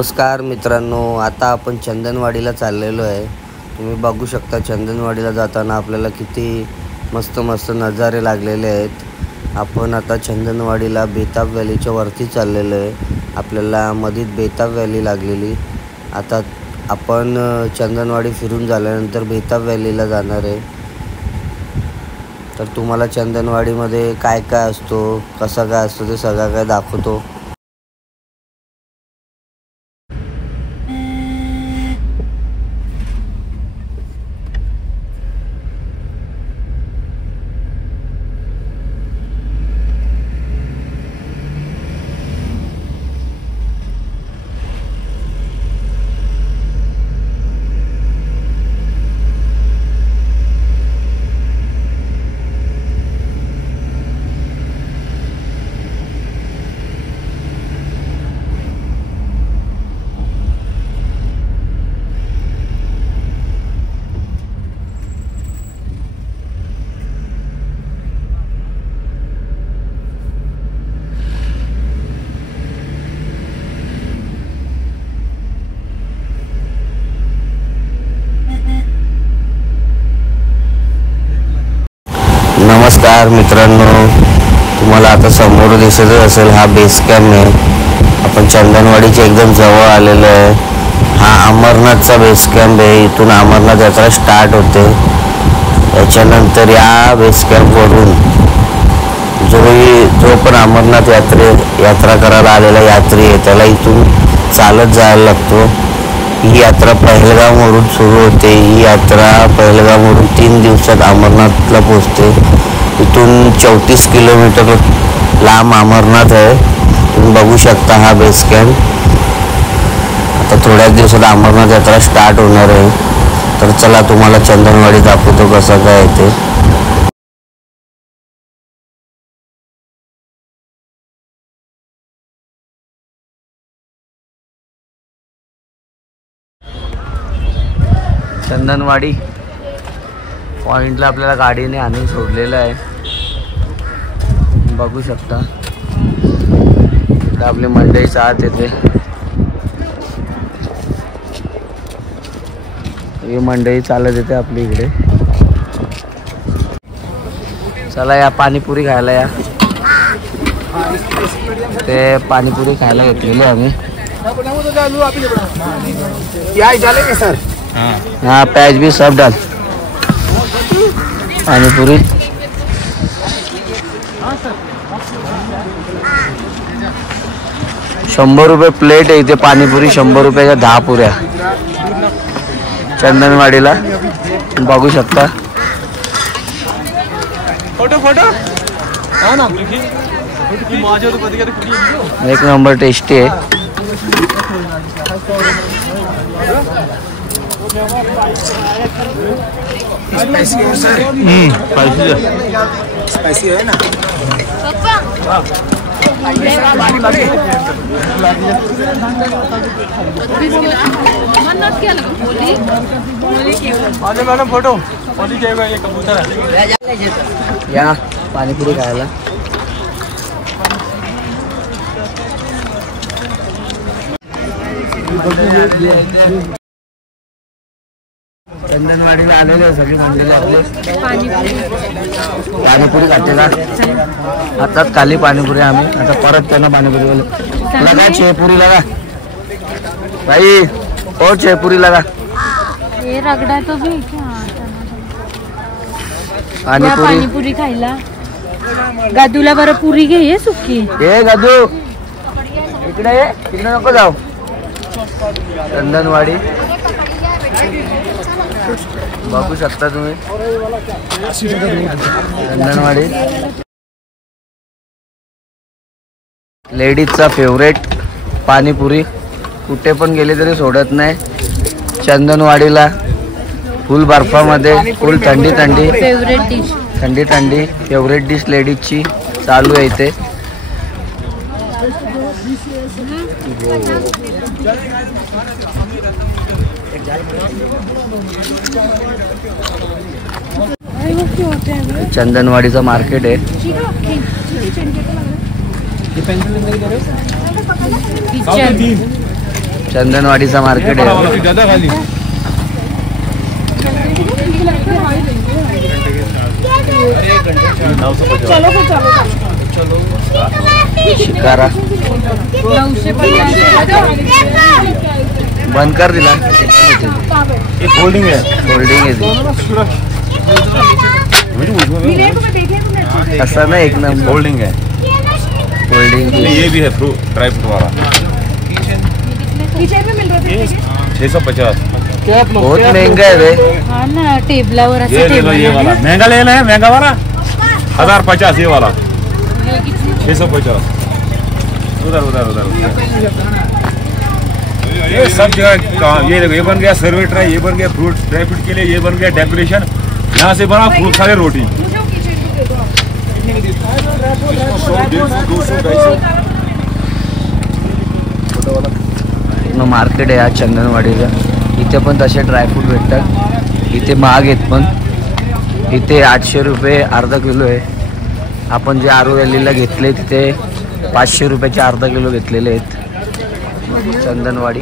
नमस्कार मित्रांनो, आता आपण चंदनवाडीला चाललेलो आहे। तुम्ही बघू शकता चंदनवाडीला जाताना आपल्याला किती मस्त मस्त नजारे लागलेले आहेत। आपण आता चंदनवाडीला बेताब व्हॅलीच्या वरती चाललेलो आहे। आपल्याला मधीत बेताब व्हॅली लागलेली। आता आपण चंदनवाडी फिरून झाल्यानंतर बेताब व्हॅलीला जाणार आहे। तर तुम्हाला चंदनवाडीमध्ये काय काय असतो, कसं काय असतो ते सगळं काय दाखवतो। नमस्कार मित्रांनो, तुम्हाला आता समोर दिसत असेल हा बेस कॅम्प आहे। आपण चंदनवाडीच्या एकदम जवळ आलेलो आहे। हा अमरनाथचा बेस कॅम्प आहे। इथून अमरनाथ यात्रा स्टार्ट होते। याच्यानंतर या बेस कॅम्पवरून जो पण अमरनाथ यात्रा करायला आलेला यात्री आहे त्याला इथून चालत जायला लागतो। ही यात्रा पहलगामवरून सुरू होते। ही यात्रा पहलगामवरून 3 दिवसात अमरनाथला पोहोचते। इथून 34 किलोमीटर लांब अमरनाथ आहे। तुम्ही बघू शकता हा बेस कॅम्प। आता थोड्याच दिवसात अमरनाथ यात्रा स्टार्ट होणार आहे। तर चला तुम्हाला चंदनवाडी दाखवतो कसं काय ते। चंदनवाडी पॉइंटला आपल्याला गाडीने आणून सोडलेलं आहे। बघू शकता इथं आपली मंडईच्या आत येते। ही मंडई चालत येते आपली इकडे। चला या पाणीपुरी खायला या। ते पाणीपुरी खायला घेतलेली आम्ही। सर हाँ प्याज भी सब डाल। पानीपुरी ₹100 प्लेट आहे इथे। पाणीपुरी 100 रुपयाच्या 10 पुऱ्या चंदनवाडीला बघू शकता। एक नंबर टेस्टी आहे। स्पाइसी है ना फोटो या पाणीपुरी खायला। चंदनवाडीला आलेले सगळे मंडळी आपले पाणीपुरी खाते का। आता खाली पाणीपुरी आम्ही। आता परत त्यांना पाणीपुरी लगा चेपुरी लगा भाई और चेपुरी लगा। ये रगड़ा तो भी पाणीपुरी खायला। गादूला बरं पुरी घे ये सुकी। ए गादू इकडे ये, तिकडे नको जाऊ। चंदनवाडी बघू शकता तुम्ही चंदनवाडी लेडीजचा फेवरेट पाणीपुरी। कुठे पण गेले तरी सोडत नाही। चंदनवाडीला फुल बर्फामध्ये फुल थंडी फेवरेट डिश थंडी फेवरेट डिश लेडीजची चालू आहे इथे। चंदनवाडीचं मार्केट आहे। चंदनवाडीचा मार्केट आहे. शिकारा बंद कर दिला. होल्डिंग है. होल्डिंग आहे असं ना एक नंबर होल्डिंग है. होल्डिंग. ये भी है फ्रूट ड्राई फ्रूट वाला 650. बहुत महंगा है रे. हा ना टेबलावर ये असं ले लो ये वाला महंगा लेना है. महंगा वाला 1050 ये वाला 650. उधर उधर उधर ये सब जगह ये देखो ये बन गया सर्वेटर है. ये बन गया फ्रूट ड्राई फ्रूट के लिए. ये बन गया डेकोरेशन. यहाँ से बना फ्रूट सारे रोटी 100-200 मार्केट आहे आज चंदनवाडीला. इथे पण तसे ड्रायफ्रूट भेटतात. इथे महाग आहेत पण इथे 800 रुपये अर्धा किलो आहे. आपण जे आरू व्हॅलीला घेतले तिथे 500 रुपयाचे अर्धा किलो घेतलेले आहेत. चंदनवाडी.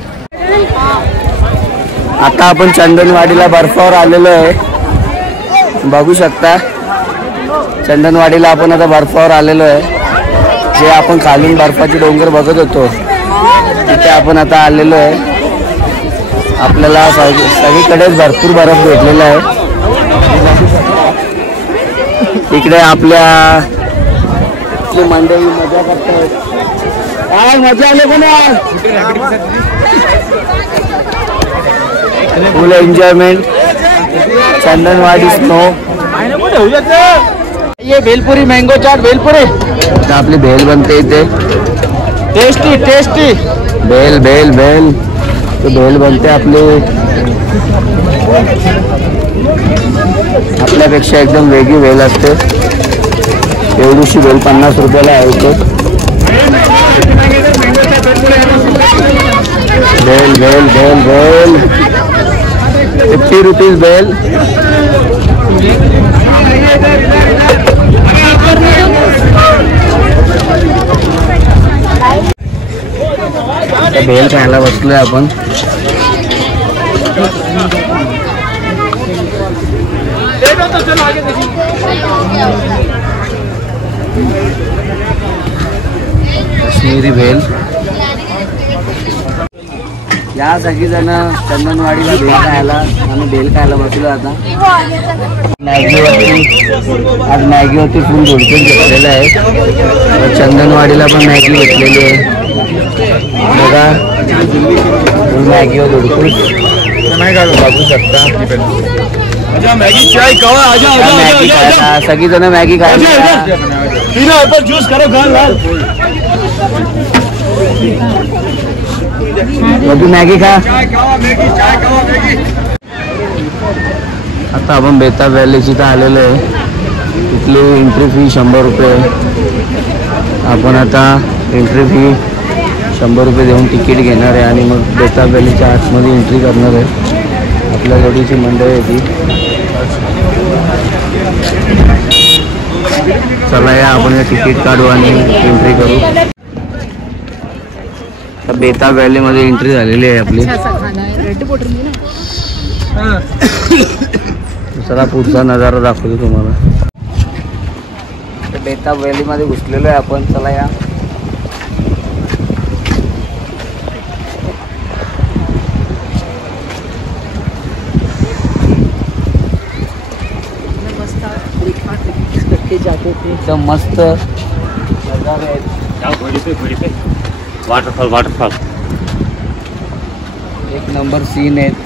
आता आपण चंदनवाडीला बर्फावर आलेलो आहे. बघू शकता चंदनवाडीला आपण आता बर्फावर आलेलो आहे. जे आपण खालून बर्फाचे डोंगर बघत होतो तिथे आपण आता आलेलो आहे. आपल्याला सगळीकडेच भरपूर बर्फ भेटलेला आहे. इकडे आपल्या मंडळी मजा करतात. काय मजा आली पण फुल एन्जॉयमेंट. चंदनवाडी स्नो. ये भेलपुरी मैंगो चाट भेलपुरी आपली भेल बनते इथे. टेस्टी टेस्टी भेल भेल भेल तो भेल बनते आपली. आपल्यापेक्षा एकदम वेगळी भेल असते. एवढीशी भेल 50 रुपयाला आहे इथे. भेल भेल भेल भेल 50 रुपीज भेल. भेल खायला बसलोय आपण. काश्मीरी भेल. या सगळीजण चंदनवाडीला भेल खायला आणि भेल खायला बसलो आता. मॅगीवरती आज मॅगीवरती फुल धुडकून घेतलेलं आहे. चंदनवाडीला पण मॅगी घेतलेली आहे बघा. फुल मॅगीवर धुडकून बघू शकता. मैगी चाय कवा आजा मॅगी खायला सगळीजण मॅगी खायला. ज्यूस करो गाल लाल मॅगी खा. चाय कवा मैगी. आता आपण बेताब व्हॅलीची इथं आलेलो आहे. इथली एंट्री फी 100 रुपये. आपण आता एंट्री फी 100 रुपये देऊन तिकीट घेणार आहे आणि मग बेताब व्हॅलीच्या आतमध्ये एंट्री करणार आहे. आपल्या जोडीची मंडळी आहे ती. चला या आपण हे तिकीट काढू आणि एंट्री करू. बेताब व्हॅलीमध्ये एंट्री झालेली आहे आपली. चला पुढचा नजारा दाखवतो तुम्हाला. बेताब व्हॅलीमध्ये घुसलेलो आहे आपण. चला या. एकदम मस्त नजारे आहेत. वाटरफॉल एक नंबर सीन आहेत.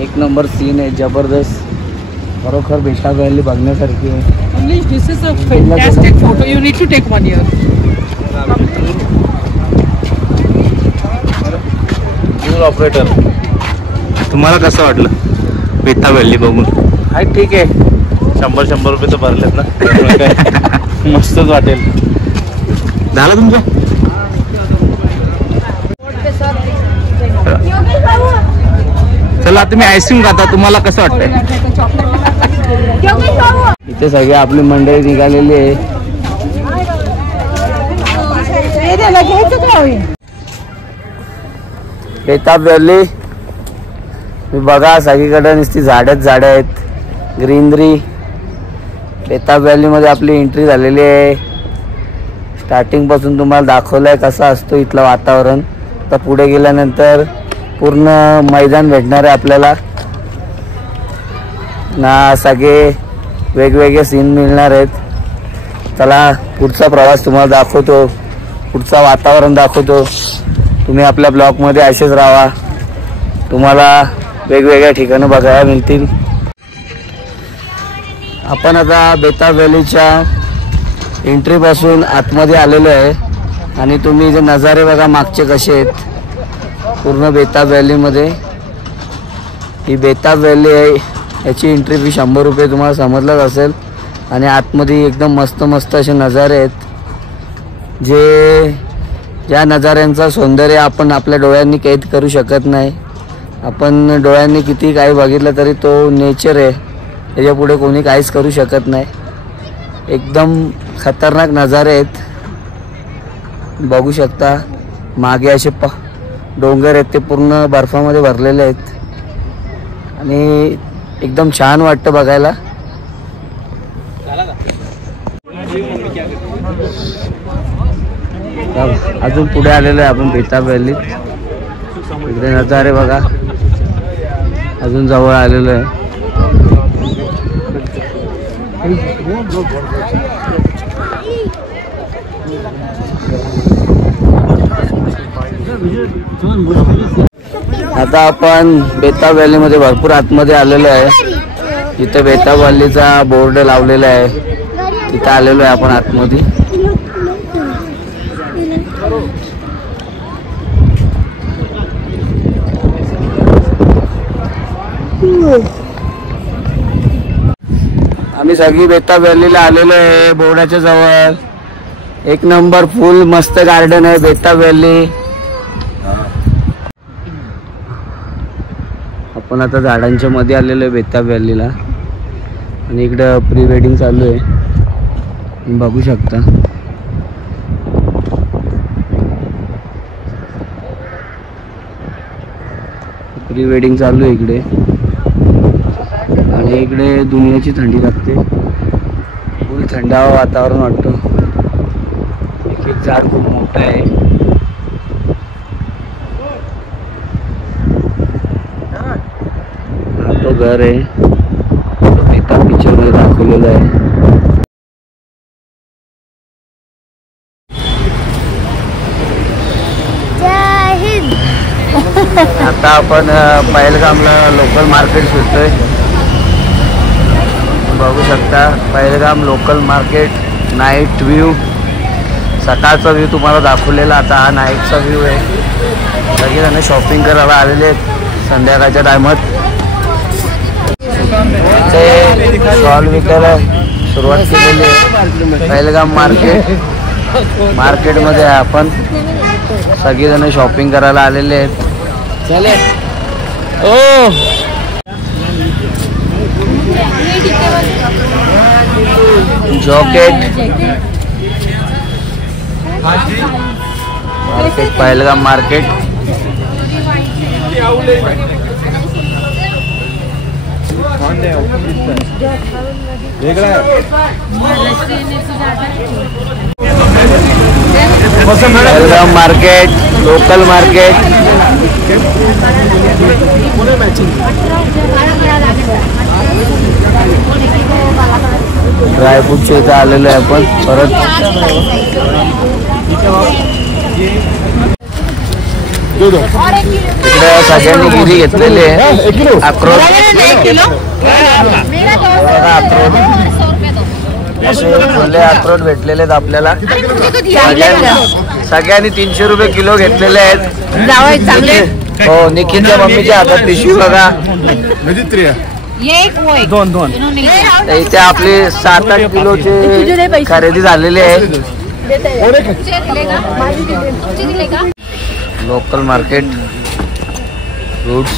एक नंबर सीन आहे. जबरदस्त. खरोखर बेताब व्हॅली बघण्यासारखी आहे. This is a fantastic photo. You need to take one here. Operator तुम्हाला कसं वाटलं बेताब व्हॅली बघून? हाय ठीक आहे. 100 रुपये तर भरलेत ना. मस्तच वाटेल. झालं तुमचं? चला तुम्ही आईस्क्रीम खाता. तुम्हाला कसं वाटतंय? इथे सगळे आपली मंडळी निघालेली आहे. बेताब व्हॅली मी बघा सगळीकडे नुसती झाडच झाडं आहेत, ग्रीनरी. बेताब व्हॅलीमध्ये आपली एंट्री झालेली आहे. स्टार्टिंगपासून तुम्हाला दाखवलं आहे कसं असतो इथलं वातावरण. तर पुढे गेल्यानंतर पूर्ण मैदान भेटणार आहे आपल्याला ना, सगळे वेगवेगळे सीन मिळणार आहेत. चला पुढचा प्रवास तुम्हाला दाखवतो, पुढचं वातावरण दाखवतो. तुम्ही आपल्या ब्लॉगमध्ये असेच राहा, तुम्हाला वेगवेगळ्या ठिकाणं बघायला मिळतील. आपण आता बेताब व्हॅलीच्या एंट्रीपासून आतमध्ये आलेलो आहे आणि तुम्ही जे नजारे बघा मागचे कसे आहेत पूर्ण बेताब व्हॅलीमध्ये. ही बेताब व्हॅली आहे, याची एंट्री फी 100 रुपये तुम्हाला समजलंच असेल. आणि आतमध्ये एकदम मस्त मस्त असे नजारे आहेत, ज्या नजाऱ्यांचं सौंदर्य आपण आपल्या डोळ्यांनी कैद करू शकत नाही. आपण डोळ्यांनी किती काही बघितलं तरी तो नेचर आहे, त्याच्या पुढे कोणी काहीच करू शकत नाही. एकदम खतरनाक नजारे आहेत, बघू शकता. मागे असे डोंगर आहेत, ते पूर्ण बर्फामध्ये भरलेले आहेत आणि एकदम छान वाटतं बघायला. अजून पुढे आलेलो आहे आपण बेताब व्हॅलीत. इकडे नजारे बघा, अजून जवळ आलेलो आहे. आता आपण बेताब व्हॅलीमध्ये भरपूर आतमध्ये आलेलो आहे. इथे बेताब व्हॅलीचा बोर्ड लावलेला आहे, तिथे आलेलो आहे आपण आतमध्ये. आम्ही सगळी बेताब व्हॅलीला आलेलो आहे बोर्डाच्या जवळ. एक नंबर फुल मस्त गार्डन आहे बेताब व्हॅली. आपण आता झाडांच्या मध्ये आलेलो आहे बेताब व्हॅलीला आणि इकडं प्री वेडिंग चालू आहे, बघू शकता. प्री वेडिंग चालू आहे इकडे आणि इकडे दुनियाची थंडी लागते, फुल थंडावा वातावरण वाटतं. एक झाड खूप मोठं आहे. हा तो घर आहे, तो एका पिक्चरमध्ये दाखवलेला आहे. आता आपण पहलगामला लोकल मार्केट फिरतोय, बघू शकता. Pahalgam local market night view. सकाळचा व्ह्यू तुम्हाला दाखवलेला, आता हा नाईटचा व्ह्यू आहे. सगळेजण शॉपिंग करायला आलेले आहेत संध्याकाळच्या टायमात. इथे स्टॉल विकायला सुरुवात केलेली आहे. पहलगाम मार्केटमध्ये आपण सगळेजण शॉपिंग करायला आलेले आहेत. Jacket market, Pahalgam market. Pahalgam market, local market. ड्रायफ्रूटच्या इथं आलेलो आहे आपण परत. इकडे सगळ्यांनी गिरी घेतलेली आहे. अक्रोड, फुले अक्रोड भेटलेले आहेत आपल्याला. सगळ्यांनी 300 रुपये किलो घेतलेले आहेत. हो, निखिलच्या मम्मीच्या हातात पिशवी बघा. दोन इथे आपली 7-8 किलोची खरेदी झालेली आहे. Local market, fruits.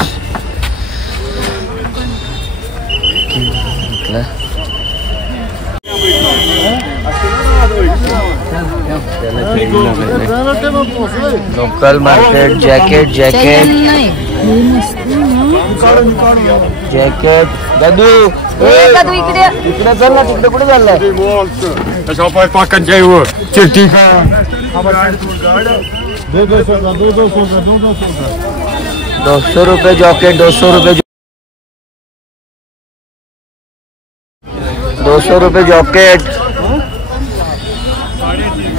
Local market jacket jacket jacket दादू इकडे इकडे चल ना तिकडे कुठे चाललाय चिट्टी का 200 रुपये जॉकेट 200 रुपये 200 रुपये जॉकेट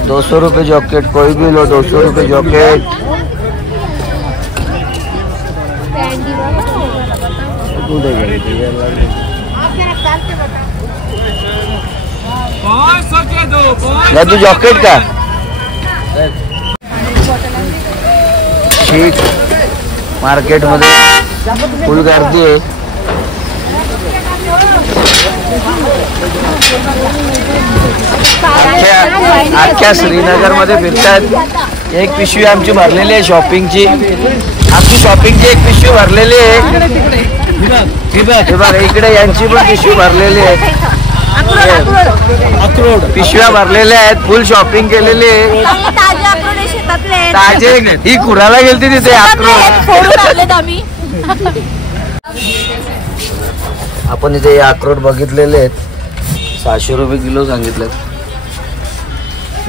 200 रुपये जॉकेट कोई भी लो 200 रुपये जॉकेट दादू जॉकेट का शीट मार्केट मध्ये फुल गर्दी आहे अख्ख्या श्रीनगर मध्ये फिरतात एक पिशवी आमची भरलेली आहे शॉपिंगची आमची शॉपिंगची एक पिशवी भरलेली आहे इकडे यांची पण पिशवी भरलेली आहे पिशव्या भरलेल्या आहेत फुल शॉपिंग केलेली आहे ताजे ही कुणाला गेलती तिथे आपण इथे अक्रोड बघितलेले आहेत 600 रुपये किलो सांगितलं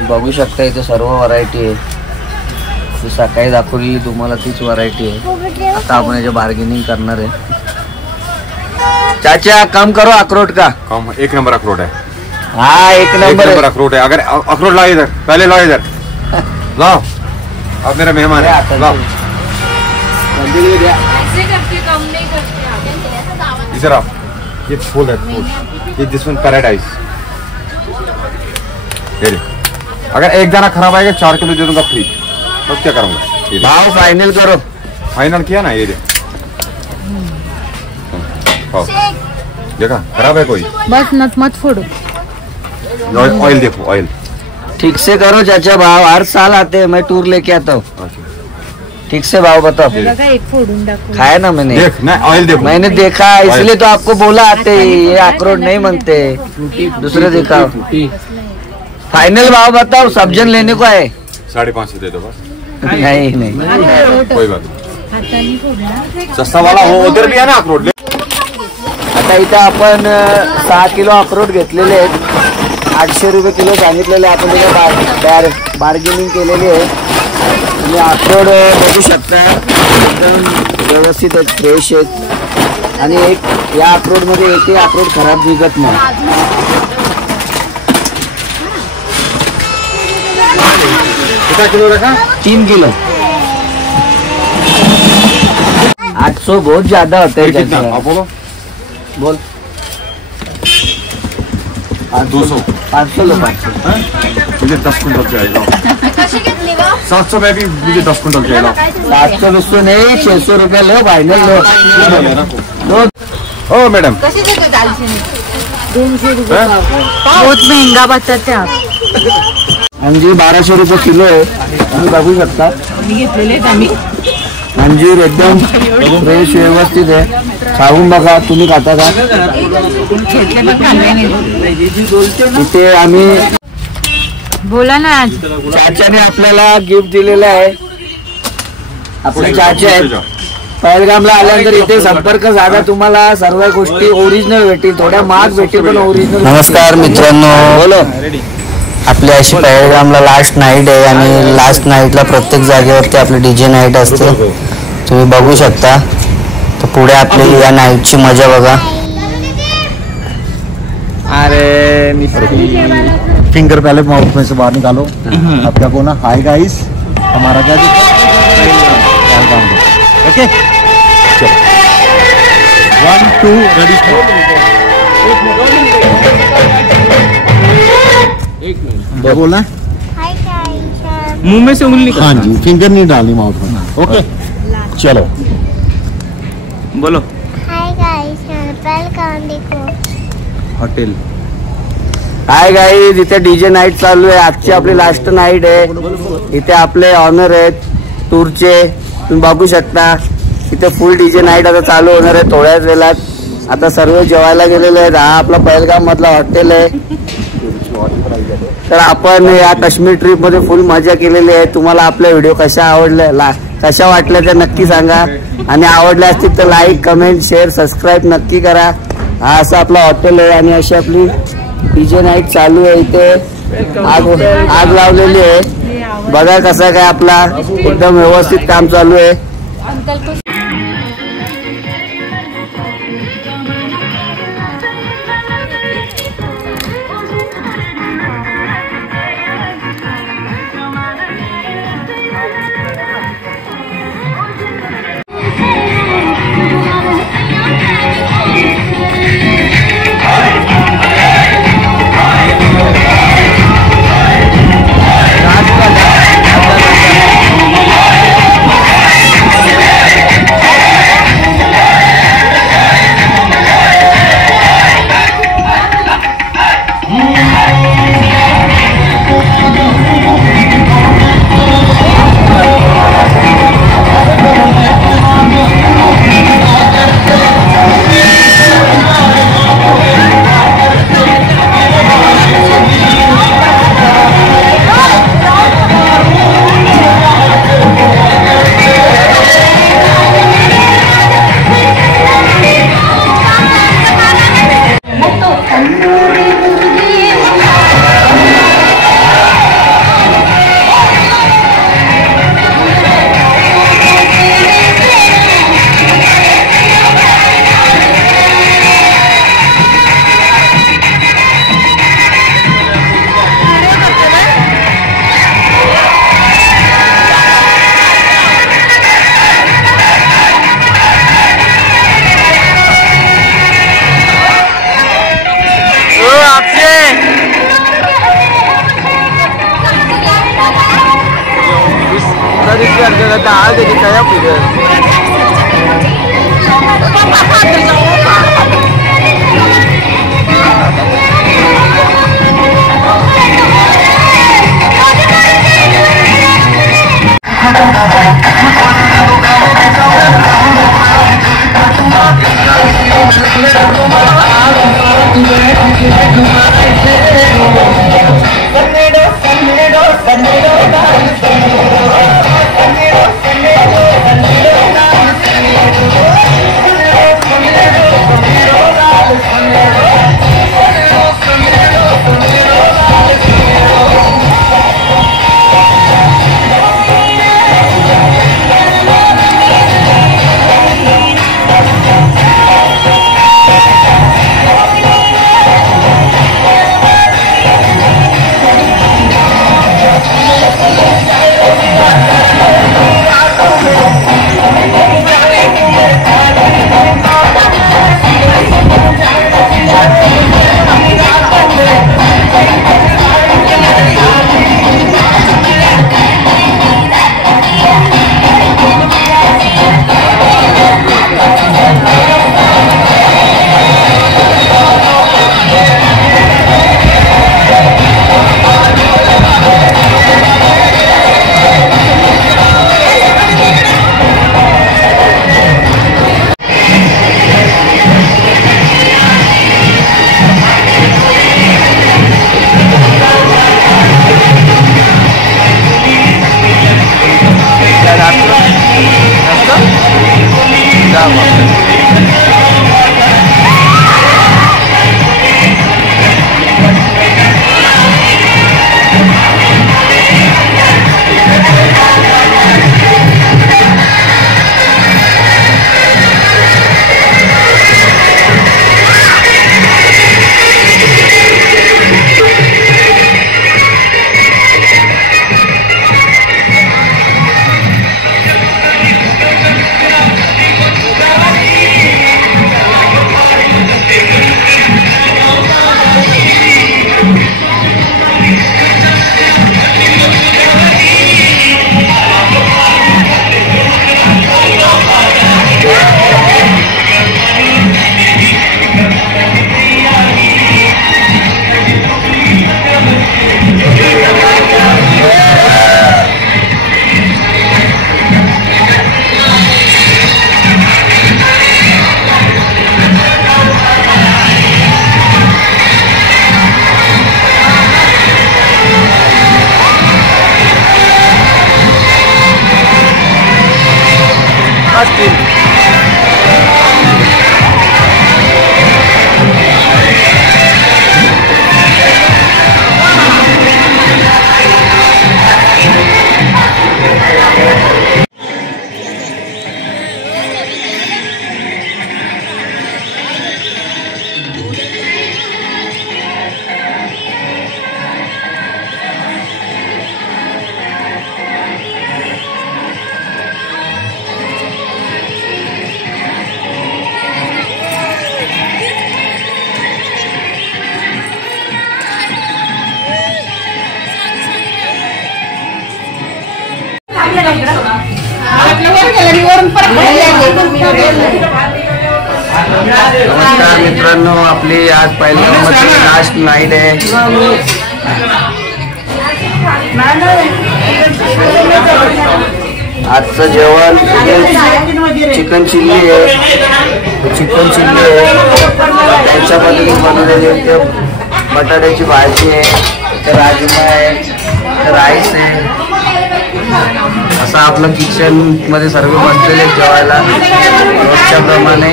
बघू शकता इथे सर्व व्हरायटी आहे सकाळी दाखवलेली तुम्हाला तीच व्हरायटी आहे आता आपण याच्या बार्गेनिंग करणार आहे चाचा काम करो अखरोट का कम 1 नंबर अखरोट है हाँ 1 नंबर अखरोट है अगर अखरोट लाओ इधर पहले लाओ इधर लाओ अब मेरा मेहमान है लाओ इधर आओ ये फूल है फूल ये दिस वन पैराडाइज अगर एक दाना खराब आएगा 4 किलो दे दूंगा फ्री तो क्या करूंगा भाव फाइनल करो फाइनल किया ना ये देखा खराब है कोई बस मत फोड़ो ऑयल देखो ऑयल ठीक से करो चाचा भाव हर साल आते हैं मैं टूर लेके आता हूँ ठीक से भाव बताओ एक फोड़ून दाखव खाया ना मैंने देख ना ऑयल देखो मैंने देखा इसलिए तो आपको बोला आते ही ये अखरोट नहीं बनते दूसरे दिखाओ फाइनल भाव बताओ सब जन लेने को है 550 दे दो बस नहीं कोई बात नहीं सस्ता वाला हो उधर भी है ना अखरोट आता इथं आपण 6 किलो अखरोट घेतलेले आहेत 800 रुपये किलो सांगितलेले आपण त्याच्या बार्गेनिंग केलेली आहे तुम्ही अखरोट बघू शकता एकदम व्यवस्थित आहेत फ्रेश आहेत आणि एक या अखरोटमध्ये एकही अखरोट खराब निघत नाही कितना किलो रखा 3 किलो 800 बहुत ज्यादा होता है कितना आप बोलो बोल 200 500 लो 500 मुझे 10 कुंटल चाहिए 700 में भी मुझे 10 कुंटल चाहिए 700 नहीं 600 रुपये लो फाइनल लो ओ मैडम बहुत महंगा बताते आप अंजीर 1200 रुपये किलो आहे तुम्ही बघू शकता अंजीर एकदम फ्रेश व्यवस्थित आहे खाऊन बघा तुम्ही खाता का इथे आम्ही बोला ना आज चाचाने आपल्याला गिफ्ट दिलेलं आहे आपले चाचे आहेत पहलगामला आल्यानंतर इथे संपर्क साधा तुम्हाला सर्व गोष्टी ओरिजिनल भेटतील थोड्या महाग भेटतील पण ओरिजिनल नमस्कार मित्रांनो बोलो आपली अशी पहलगामला लास्ट नाईट आहे आणि लास्ट नाईटला प्रत्येक जागेवरती आपली डीजे नाईट असते तुम्ही बघू शकता तर पुढे आपली या नाईटची मजा बघा अरे फिंगर पहले माउथ में से बाहर निकालो अब क्या बोलना हाय गाइस हमारा क्या काम ओके चलो 1 2 रेडी क्या बोलना है मुंह में से उंगली हाँ जी फिंगर नहीं डालनी माउथ में ओके चलो बोलो हाय गाइस वेलकम देखो हॉटेल हाय गाईज इथे डीजे नाईट चालू आहे आजची आपली लास्ट नाईट आहे इथे आपले ऑनर आहेत टूरचे तुम्ही बघू शकता इथे फुल डीजे नाईट आता चालू होणार आहे थोड्याच वेळात आता सर्व जेवायला गेलेले आहेत हा आपला पहलगाम मधला हॉटेल आहे तर आपण या काश्मीर ट्रिप मध्ये फुल मजा केलेली आहे. तुम्हाला आपल्या व्हिडिओ कशा वाटल्या ते नक्की सांगा आणि आवडल्या असतील तर लाईक, कमेंट, शेअर, सबस्क्राईब नक्की करा. हा असं आपला हॉटेल आहे आणि अशी आपली डीजे नाईट चालू आहे. इथे आग लावलेली आहे. बघा कसं काय आपला एकदम व्यवस्थित काम चालू आहे. नमस्कार मित्रांनो, आपली आज पहिल्यांदा लास्ट नाईट आहे. आजचं जेवण चिकन चिल्ली आहे. चिकन चिल्ली आहे, त्याच्यामध्ये बनवलेली बटाट्याची भाजी आहे, राजमा आहे, राईस आहे. असं आपलं किचन मध्ये सर्व बसलेले जेवायला रोजच्या प्रमाणे.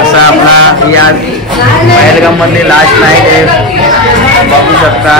असं आपला या पहलगाम मधली लास्ट नाईट आहे, बघू शकता.